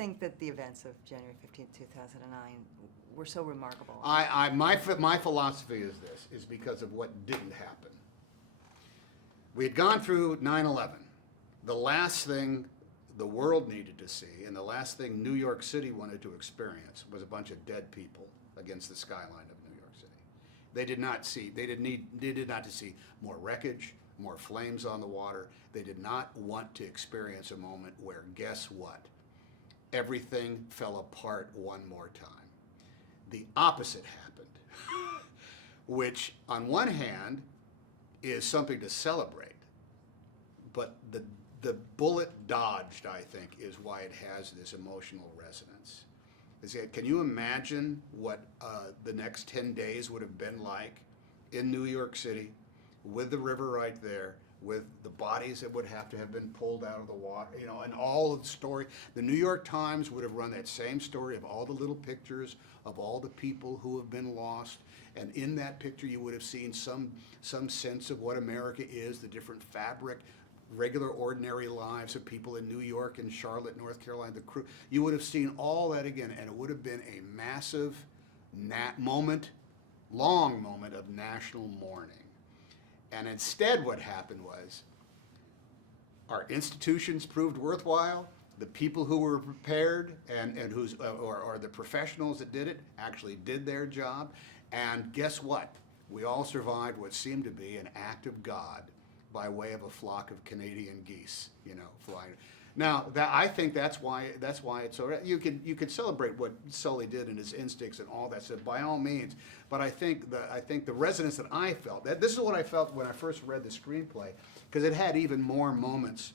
think that the events of January 15th, 2009 were so remarkable? My philosophy is this, is because of what didn't happen. We had gone through 9/11. The last thing the world needed to see, and the last thing New York City wanted to experience, was a bunch of dead people against the skyline of New York City. They did not to see more wreckage, more flames on the water. They did not want to experience a moment where, guess what? Everything fell apart one more time. The opposite happened, which on one hand is something to celebrate, but the bullet dodged, I think, is why it has this emotional resonance. Can you imagine what the next 10 days would have been like in New York City, with the river right there, with the bodies that would have been pulled out of the water, and all of the story. The New York Times would have run that same story of all the little pictures of all the people who have been lost, and in that picture you would have seen some sense of what America is, the different fabric, regular ordinary lives of people in New York and Charlotte, North Carolina, the crew. You would have seen all that again, and it would have been a massive long moment of national mourning. And instead what happened was our institutions proved worthwhile, the people who were prepared and who's or the professionals that did it actually did their job, and guess what? We all survived what seemed to be an act of God by way of a flock of Canadian geese, flying. Now, I think that's why it's so. You could celebrate what Sully did and his instincts and all that stuff by all means, but I think the resonance that I felt, this is what I felt when I first read the screenplay, because it had even more moments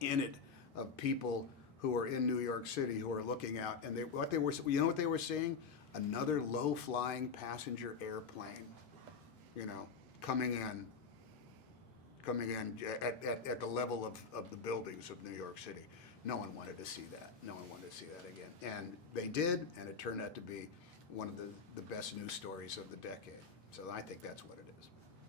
in it of people who were in New York City who were looking out, and what they were seeing? Another low-flying passenger airplane, coming in at the level of the buildings of New York City. No one wanted to see that. No one wanted to see that again. And they did, and it turned out to be one of the best news stories of the decade. So I think that's what it is.